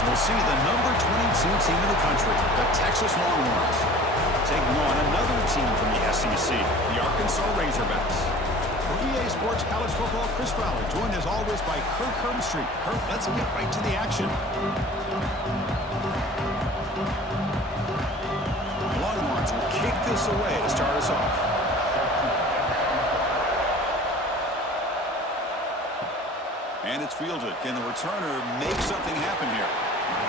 as we'll see the number 22 team in the country, the Texas Longhorns, taking on another team from the SEC, the Arkansas Razorbacks. For EA Sports College Football, Chris Fowler, joined as always by Kirk Herbstreit. Kirk, let's get right to the action. The Longhorns will kick this away to start us off. And it's fielded. Can the returner make something happen here?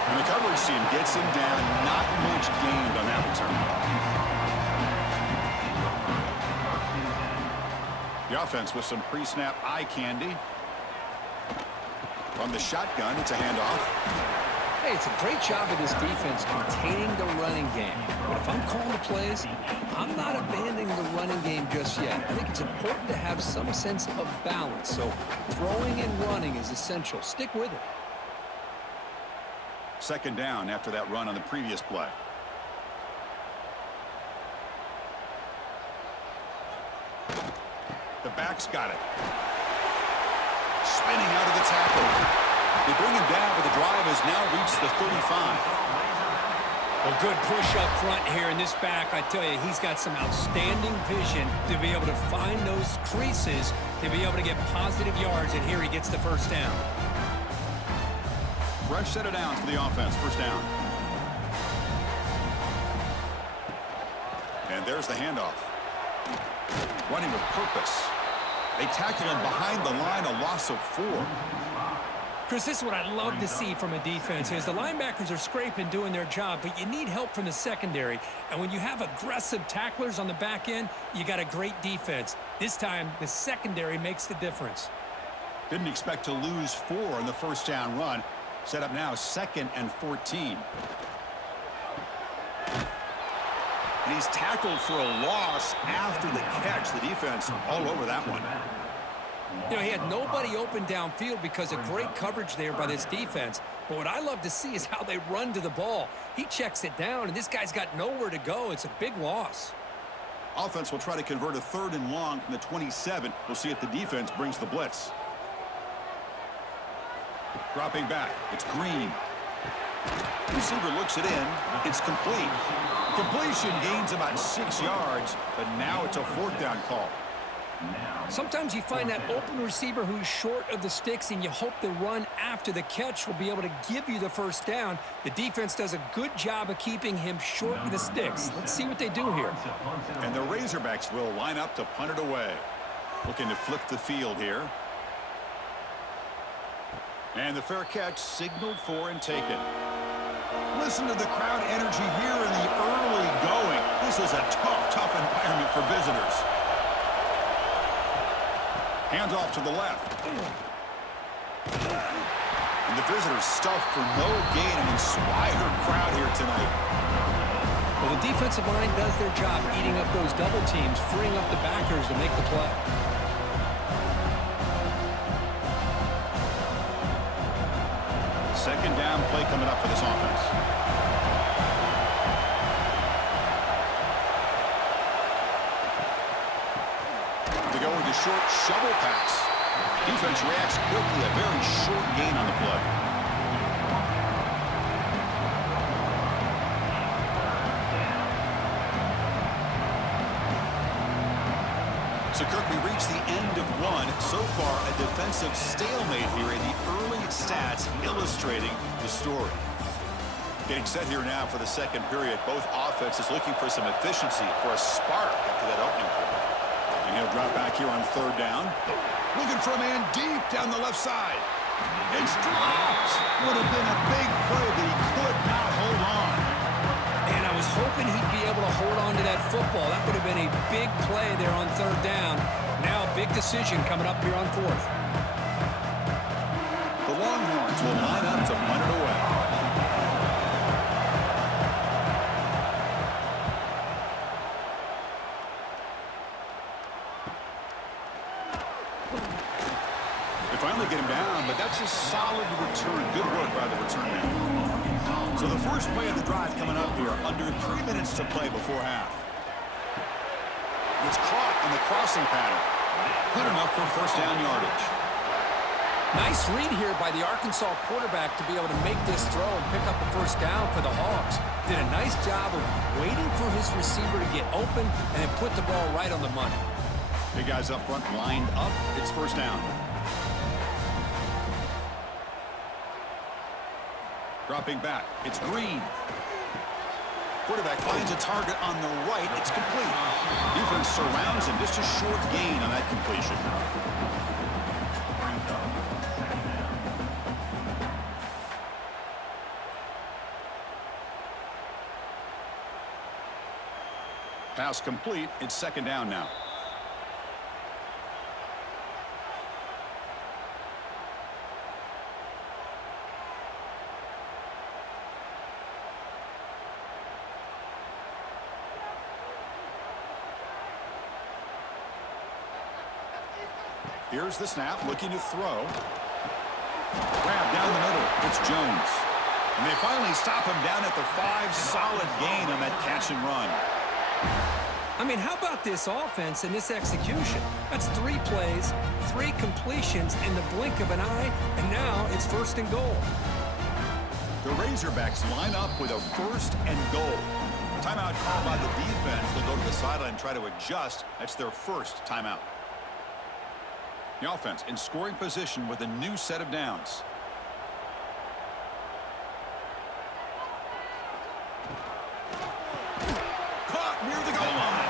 And the coverage team gets him down. Not much gained on that return. The offense with some pre-snap eye candy. From the shotgun, it's a handoff. Hey, it's a great job of this defense containing the running game. But if I'm calling the plays, I'm not abandoning the running game just yet. I think it's important to have some sense of balance. So throwing and running is essential. Stick with it. Second down after that run on the previous play. The back's got it. Spinning out of the tackle. They bring him down, but the drive has now reached the 35. Well, good push up front here in this back. I tell you, he's got some outstanding vision to be able to find those creases, to be able to get positive yards, and here he gets the first down. Fresh set of downs for the offense. First down. And there's the handoff. Running with purpose. They tackle him behind the line, a loss of 4. Chris, this is what I love to see from a defense is the linebackers are scraping, doing their job, but you need help from the secondary. And when you have aggressive tacklers on the back end, you got a great defense. This time, the secondary makes the difference. Didn't expect to lose 4 in the first down run. Set up now 2nd and 14. And he's tackled for a loss after the catch. The defense all over that one. You know, he had nobody open downfield because of great coverage there by this defense. But what I love to see is how they run to the ball. He checks it down, and this guy's got nowhere to go. It's a big loss. Offense will try to convert a 3rd and long from the 27. We'll see if the defense brings the blitz. Dropping back. It's Green. Receiver looks it in. It's complete. Completion gains about 6 yards, but now it's a 4th down call. Sometimes you find that open receiver who's short of the sticks, and you hope the run after the catch will be able to give you the first down. The defense does a good job of keeping him short of the sticks. Let's see what they do here. And the Razorbacks will line up to punt it away. Looking to flip the field here. And the fair catch signaled for and taken. Listen to the crowd energy here in the early going. This is a tough environment for visitors. Hands off to the left. And the visitors stuffed for no gain. An inspired crowd here tonight. Well, the defensive line does their job eating up those double teams, freeing up the backers to make the play. Second down play coming up for this offense. They go with a short shovel pass. Defense reacts quickly. A very short gain on the play. So, Kirk, we reach the end of one. So far, a defensive stalemate here in the early stats illustrating the story. Getting set here now for the second period. Both offenses looking for some efficiency, for a spark after that opening quarter. And he'll drop back here on 3rd down. Looking for a man deep down the left side. It's dropped. Would have been a big play, but he could not hold on. And I was hoping he'd be able to hold on to that football. That would have been a big play there on 3rd down. Now a big decision coming up here on 4th. The Longhorns will line up to punt it away. They finally get him down, but that's a solid return. Good work by the return man. So the first play of the drive coming up here, under 3 minutes to play before half. It's caught in the crossing pattern. Good enough for first down yardage. Nice read here by the Arkansas quarterback to be able to make this throw and pick up the first down for the Hogs. Did a nice job of waiting for his receiver to get open and then put the ball right on the money. Big guys up front lined up. It's first down. Dropping back. It's Green. Quarterback finds a target on the right. It's complete. Defense surrounds him. Just a short gain on that completion. Pass complete. It's second down now. Here's the snap, looking to throw. Grab down the middle. It's Jones. And they finally stop him down at the 5. Solid gain on that catch and run. I mean, how about this offense and this execution? That's 3 plays, 3 completions in the blink of an eye, and now it's first and goal. The Razorbacks line up with a first and goal. Timeout called by the defense. They'll go to the sideline and try to adjust. That's their first timeout. The offense in scoring position with a new set of downs. Caught near the goal line.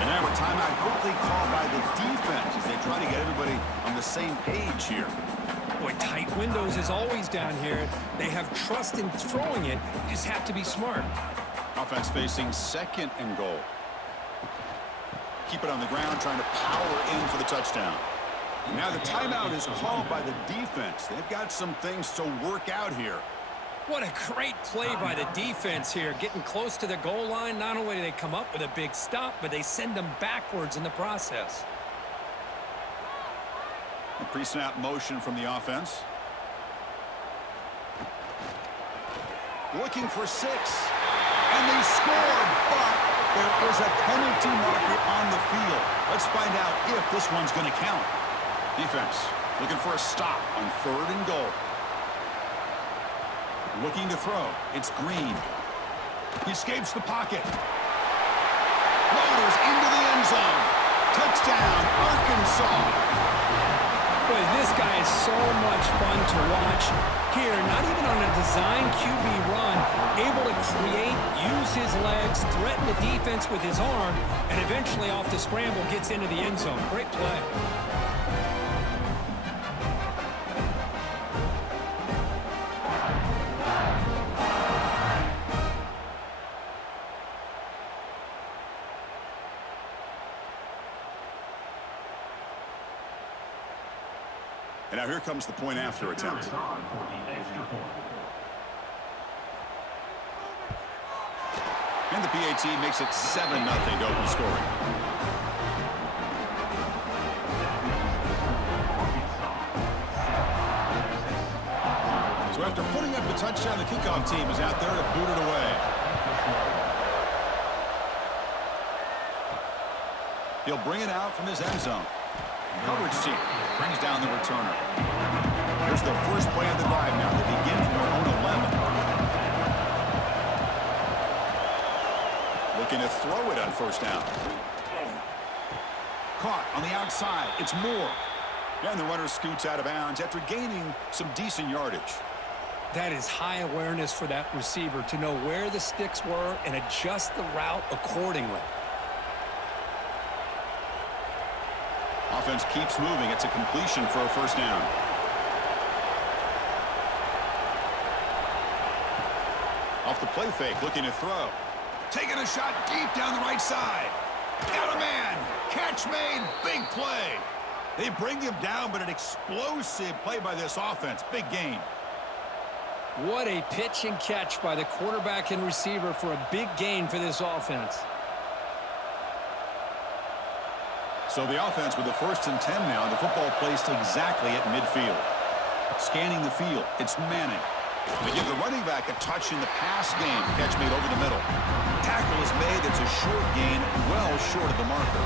And now a timeout quickly called by the defense as they try to get everybody on the same page here. Boy, tight windows is always down here. They have trust in throwing it. You just have to be smart. Offense facing second and goal. Keep it on the ground, trying to power in for the touchdown. Now the timeout is called by the defense. They've got some things to work out here. What a great play by the defense here. Getting close to the goal line, not only do they come up with a big stop, but they send them backwards in the process. A pre-snap motion from the offense. Looking for 6. And they score, but there is a penalty marker on the field. Let's find out if this one's going to count. Defense looking for a stop on 3rd and goal. Looking to throw. It's Green. He escapes the pocket. Loaders into the end zone. Touchdown, Arkansas. Boy, this guy is so much fun to watch. Here, not even on a design QB run, able to create, use his legs, threaten the defense with his arm, and eventually off the scramble gets into the end zone. Great play. And now here comes the point after attempt. And the PAT makes it 7-0 to open scoring. So after putting up the touchdown, the kickoff team is out there to boot it away. He'll bring it out from his end zone. Coverage team brings down the returner. Here's the first play of the drive now. They begin from their own 11. Looking to throw it on first down. Caught on the outside. It's Moore. And the runner scoots out of bounds after gaining some decent yardage. That is high awareness for that receiver to know where the sticks were and adjust the route accordingly. Offense keeps moving. It's a completion for a first down. Off the play fake, looking to throw. Taking a shot deep down the right side. Got a man. Catch made. Big play. They bring him down, but an explosive play by this offense. Big gain. What a pitch and catch by the quarterback and receiver for a big gain for this offense. So the offense with the 1st and 10 now. The football placed exactly at midfield. Scanning the field. It's Manning. They give the running back a touch in the pass game. Catch made over the middle. Tackle is made. It's a short gain, well short of the marker.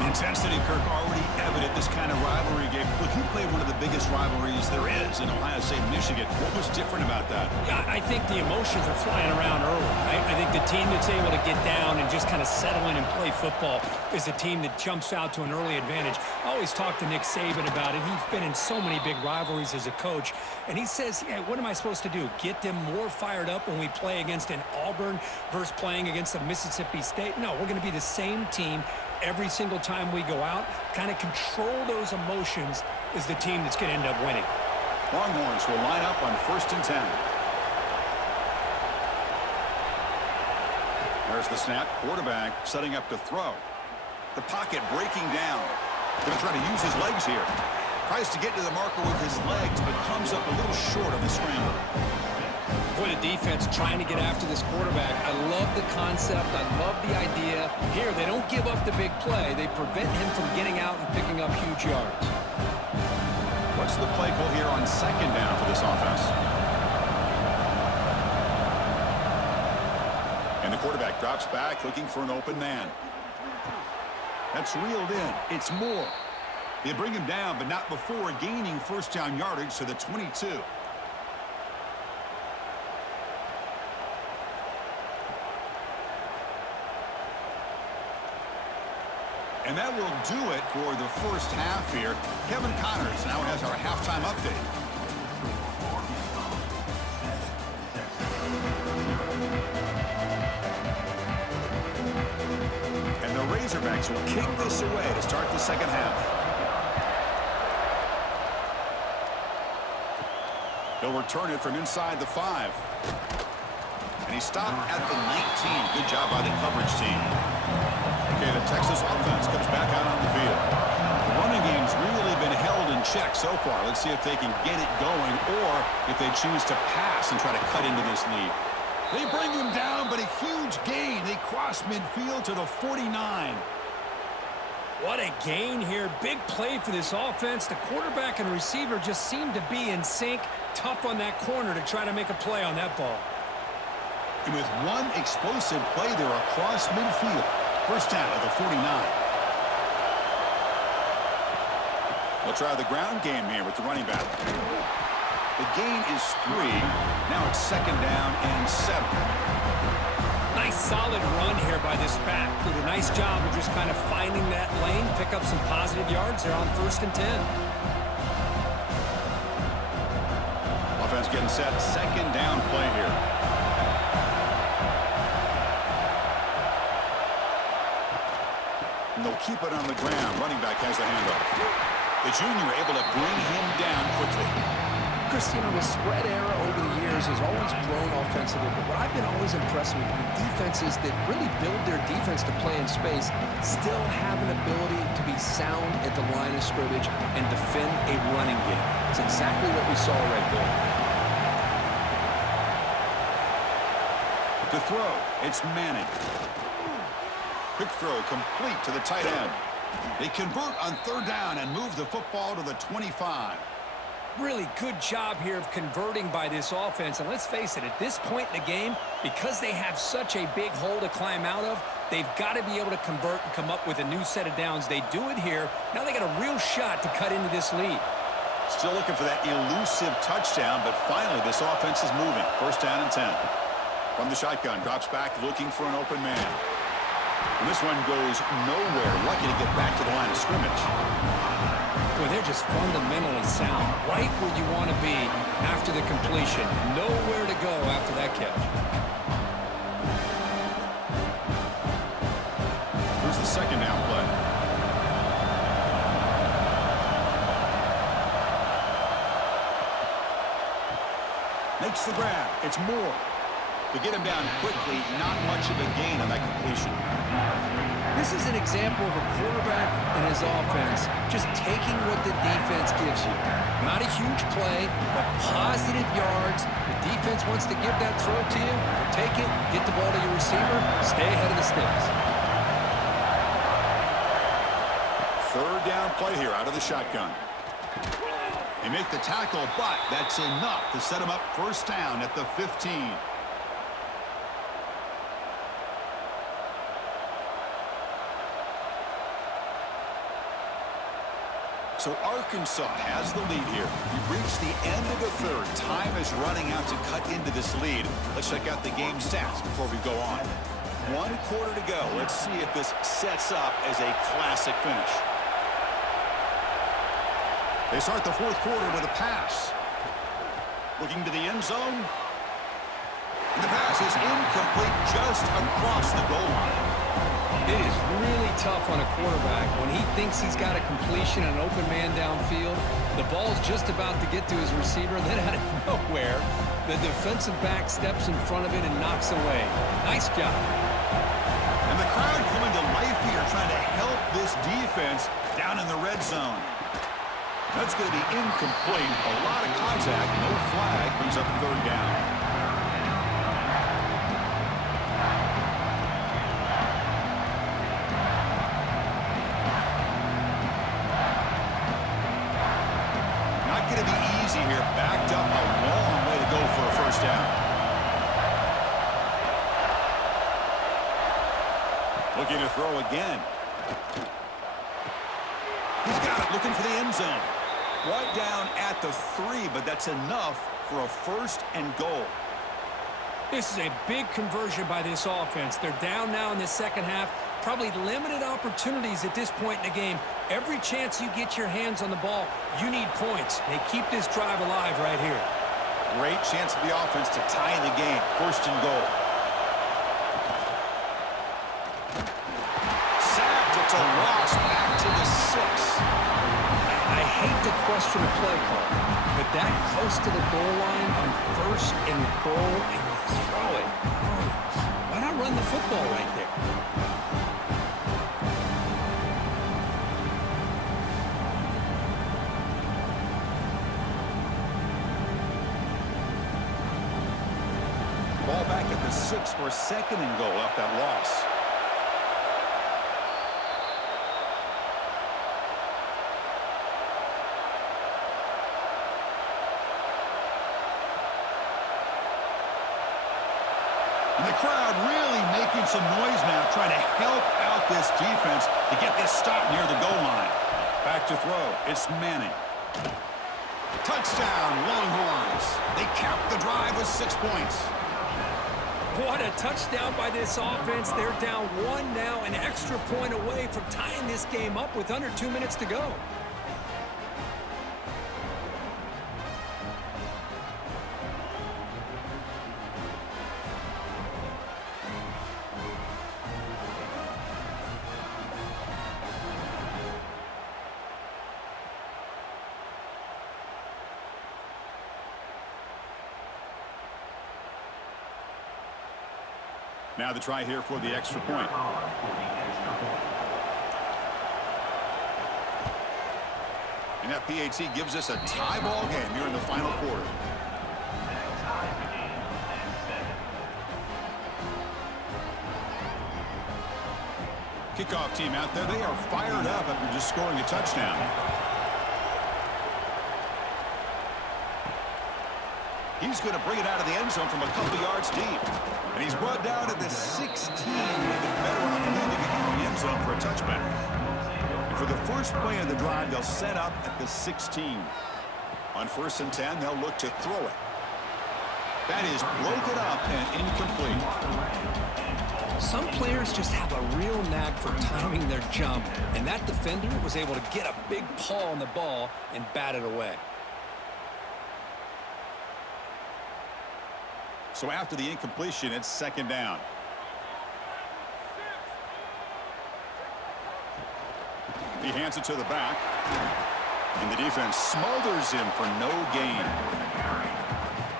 The Intensity, Kirk, already evident this kind of rivalry game. Look, you played one of the biggest rivalries there is in Ohio State and Michigan. What was different about that? Yeah, I think the emotions are flying around early. I think the team that's able to get down and just kind of settle in and play football is the team that jumps out to an early advantage. I always talk to Nick Saban about it. He's been in so many big rivalries as a coach, and he says, yeah, what am I supposed to do? Get them more fired up when we play against an Auburn versus playing against a Mississippi State? No, we're going to be the same team every single time we go out. Kind of control those emotions is the team that's going to end up winning. Longhorns will line up on 1st and 10. There's the snap. Quarterback setting up to throw. The pocket breaking down. Going to try to use his legs here. Tries to get to the marker with his legs, but comes up a little short of the scramble. For the defense trying to get after this quarterback, I love the concept. I love the idea. Here, they don't give up the big play. They prevent him from getting out and picking up huge yards. What's the play call here on 2nd down for this offense? And the quarterback drops back looking for an open man. That's reeled in. It's Moore. They bring him down, but not before gaining 1st down yardage to the 22. And that will do it for the first half here. Kevin Connors now has our halftime update. And the Razorbacks will kick this away to start the second half. They'll return it from inside the 5. And he stopped at the 19. Good job by the coverage team. Okay, the Texas offense comes back out on the field. The running game's really been held in check so far. Let's see if they can get it going or if they choose to pass and try to cut into this lead. They bring him down, but a huge gain. They cross midfield to the 49. What a gain here. Big play for this offense. The quarterback and receiver just seem to be in sync. Tough on that corner to try to make a play on that ball. And with one explosive play there across midfield. 1st down at the 49. We'll try the ground game here with the running back. The gain is 3. Now it's 2nd down and 7. Nice solid run here by this back. Did a nice job of just kind of finding that lane, pick up some positive yards there on 1st and 10. Offense getting set. 2nd down play here. And they'll keep it on the ground. Running back has the handoff. The junior able to bring him down quickly. Chris, you know, the spread era over the years has always grown offensively, but what I've been always impressed with defenses that really build their defense to play in space still have an ability to be sound at the line of scrimmage and defend a running game. It's exactly what we saw right there. To throw, it's Manning. Quick throw complete to the tight end. They convert on 3rd down and move the football to the 25. Really good job here of converting by this offense. And let's face it, at this point in the game, because they have such a big hole to climb out of, they've got to be able to convert and come up with a new set of downs. They do it here. Now they got a real shot to cut into this lead. Still looking for that elusive touchdown, but finally this offense is moving. 1st down and 10. From the shotgun, drops back looking for an open man. And this one goes nowhere. Lucky to get back to the line of scrimmage. Boy, they're just fundamentally sound. Right where you want to be after the completion. Nowhere to go after that catch. Here's the 2nd down play. Makes the grab. It's Moore. To get him down quickly, not much of a gain on that completion. This is an example of a quarterback and his offense just taking what the defense gives you. Not a huge play, but positive yards. The defense wants to give that throw to you. Take it, get the ball to your receiver, stay ahead of the sticks. 3rd down play here out of the shotgun. They make the tackle, but that's enough to set him up 1st down at the 15. So Arkansas has the lead here. We've reached the end of the third. Time is running out to cut into this lead. Let's check out the game stats before we go on. 1 quarter to go. Let's see if this sets up as a classic finish. They start the fourth quarter with a pass. Looking to the end zone. And the pass is incomplete just across the goal line. It is really tough on a quarterback when he thinks he's got a completion and an open man downfield. The ball's just about to get to his receiver, then out of nowhere, the defensive back steps in front of it and knocks away. Nice job. And the crowd coming to life here, trying to help this defense down in the red zone. That's going to be incomplete. A lot of contact, no flag, brings up third down. Going to be easy here. Backed up a long way to go for a first down. Looking to throw again. He's got it, looking for the end zone. Right down at the 3, but that's enough for a first and goal. This is a big conversion by this offense. They're down now in the second half. Probably limited opportunities at this point in the game. Every chance you get your hands on the ball, you need points. They keep this drive alive right here. Great chance for the offense to tie the game. First and goal. Sacked. It's a loss. Back to the 6. I hate to question a play call, but that close to the goal line on first and goal, and you throw it. Why not run the football right there? Ball back at the 6 for a second and goal off that loss. And the crowd really making some noise now, trying to help out this defense to get this stop near the goal line. Back to throw. It's Manning. Touchdown, Longhorns. They cap the drive with 6 points. What a touchdown by this offense. They're down 1 now, an extra point away from tying this game up with under 2 minutes to go. Now the try here for the extra point. And that PAT gives us a tie ball game here in the final quarter. Kickoff team out there. They are fired up after just scoring a touchdown. He's going to bring it out of the end zone from a couple yards deep. And he's brought down at the 16. Better off leaving it in the end zone for a touchback. And for the first play of the drive, they'll set up at the 16. On 1st and 10, they'll look to throw it. That is broken up and incomplete. Some players just have a real knack for timing their jump, and that defender was able to get a big paw on the ball and bat it away. So after the incompletion, it's 2nd down. He hands it to the back. And the defense smothers him for no gain.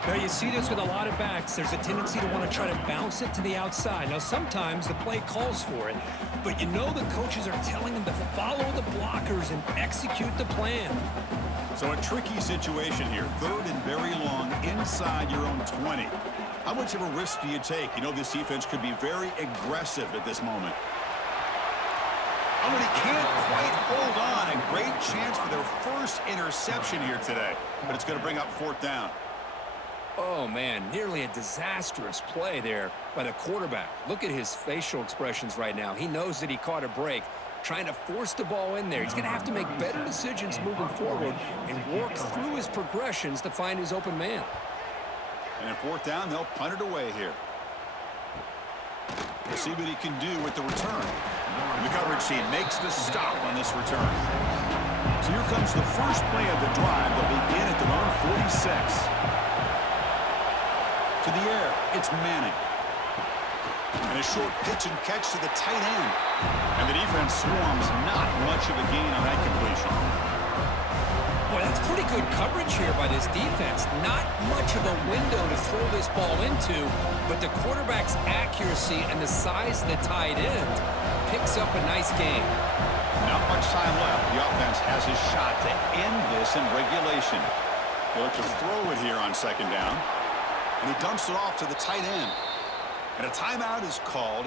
Now you see this with a lot of backs. There's a tendency to want to try to bounce it to the outside. Now sometimes the play calls for it, but you know the coaches are telling them to follow the blockers and execute the plan. So a tricky situation here. 3rd and very long inside your own 20. How much of a risk do you take? You know this defense could be very aggressive at this moment. Oh, and he can't quite hold on. A great chance for their first interception here today. But it's going to bring up 4th down. Oh, man, nearly a disastrous play there by the quarterback. Look at his facial expressions right now. He knows that he caught a break, trying to force the ball in there. He's going to have to make better decisions moving forward and work through his progressions to find his open man. And at fourth down, they'll punt it away here. We'll see what he can do with the return. The coverage team makes the stop on this return. So here comes the first play of the drive. They'll begin at their own 46. To the air, it's Manning. And a short pitch and catch to the tight end. And the defense swarms, not much of a gain on that completion. Boy, that's pretty good coverage here by this defense. Not much of a window to throw this ball into, but the quarterback's accuracy and the size of the tight end picks up a nice game. Not much time left. The offense has his shot to end this in regulation. They look to throw it here on second down. And he dumps it off to the tight end. And a timeout is called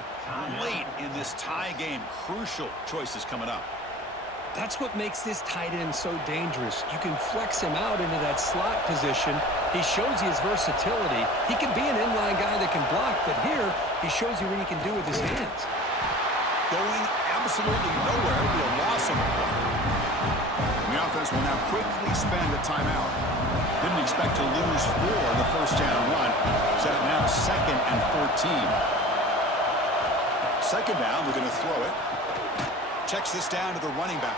late in this tie game. Crucial choices coming up. That's what makes this tight end so dangerous. You can flex him out into that slot position. He shows you his versatility. He can be an inline guy that can block, but here he shows you what he can do with his hands. Going absolutely nowhere. It'll be a loss of a play. And the offense will now quickly spend a timeout. Didn't expect to lose 4 in the first down run. Set it now 2nd and 14. Second down, we're going to throw it. Checks this down to the running back.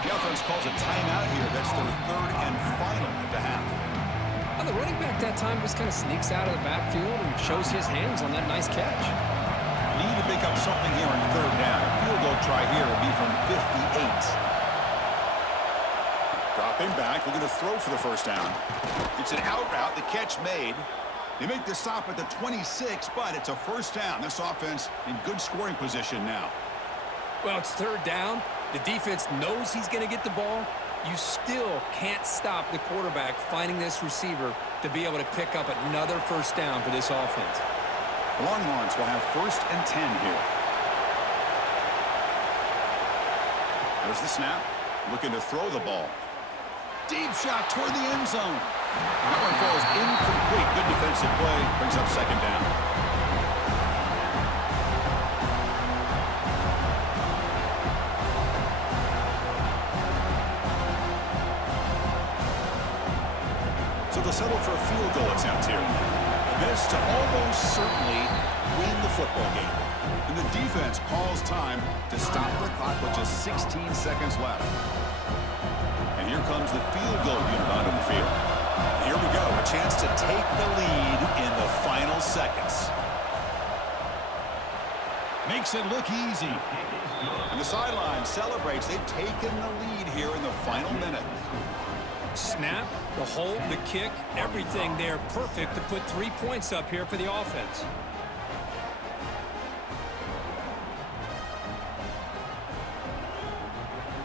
The offense calls a timeout here. That's their 3rd and final of the half. Well, the running back that time just kind of sneaks out of the backfield and shows his hands on that nice catch. Need to pick up something here on 3rd down. A field goal try here will be from 58. Dropping back, we're going to throw for the first down. It's an out route. The catch made. They make the stop at the 26, but it's a first down. This offense in good scoring position now. Well, it's 3rd down. The defense knows he's going to get the ball. You still can't stop the quarterback finding this receiver to be able to pick up another first down for this offense. The Longhorns will have 1st and 10 here. There's the snap. Looking to throw the ball. Deep shot toward the end zone. That one falls incomplete. Good defensive play. Brings up 2nd down. So they'll settle for a field goal attempt here. This to almost certainly win the football game. And the defense calls time to stop the clock with just 16 seconds left. And here comes the field goal unit onto the field. Here we go, a chance to take the lead in the final seconds. Makes it look easy. And the sideline celebrates. They've taken the lead here in the final minute. Snap, the hold, the kick, everything there perfect to put 3 points up here for the offense.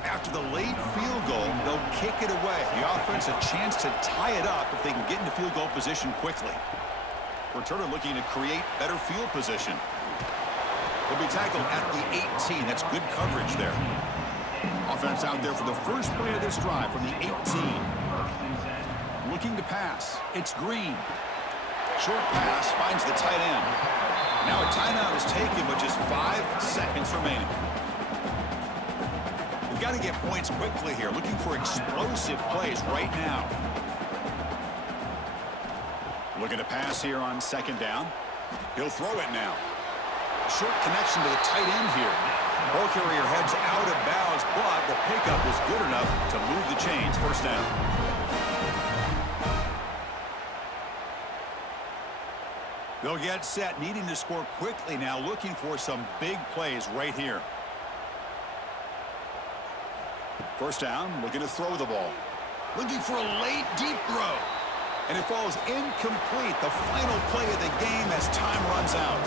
After the late field goal, they'll kick it away. The offense a chance to tie it up if they can get into field goal position quickly. Returner looking to create better field position. Will be tackled at the 18. That's good coverage there. Offense out there for the first play of this drive from the 18. Looking to pass. It's Green. Short pass finds the tight end. Now a timeout is taken with just 5 seconds remaining. We've got to get points quickly here. Looking for explosive plays right now. Looking to pass here on 2nd down. He'll throw it now. Short connection to the tight end here. Ball carrier heads out of bounds, but the pickup is good enough to move the chains. First down. They'll get set, needing to score quickly now, looking for some big plays right here. First down, looking to throw the ball. Looking for a late, deep throw. And it falls incomplete. The final play of the game as time runs out.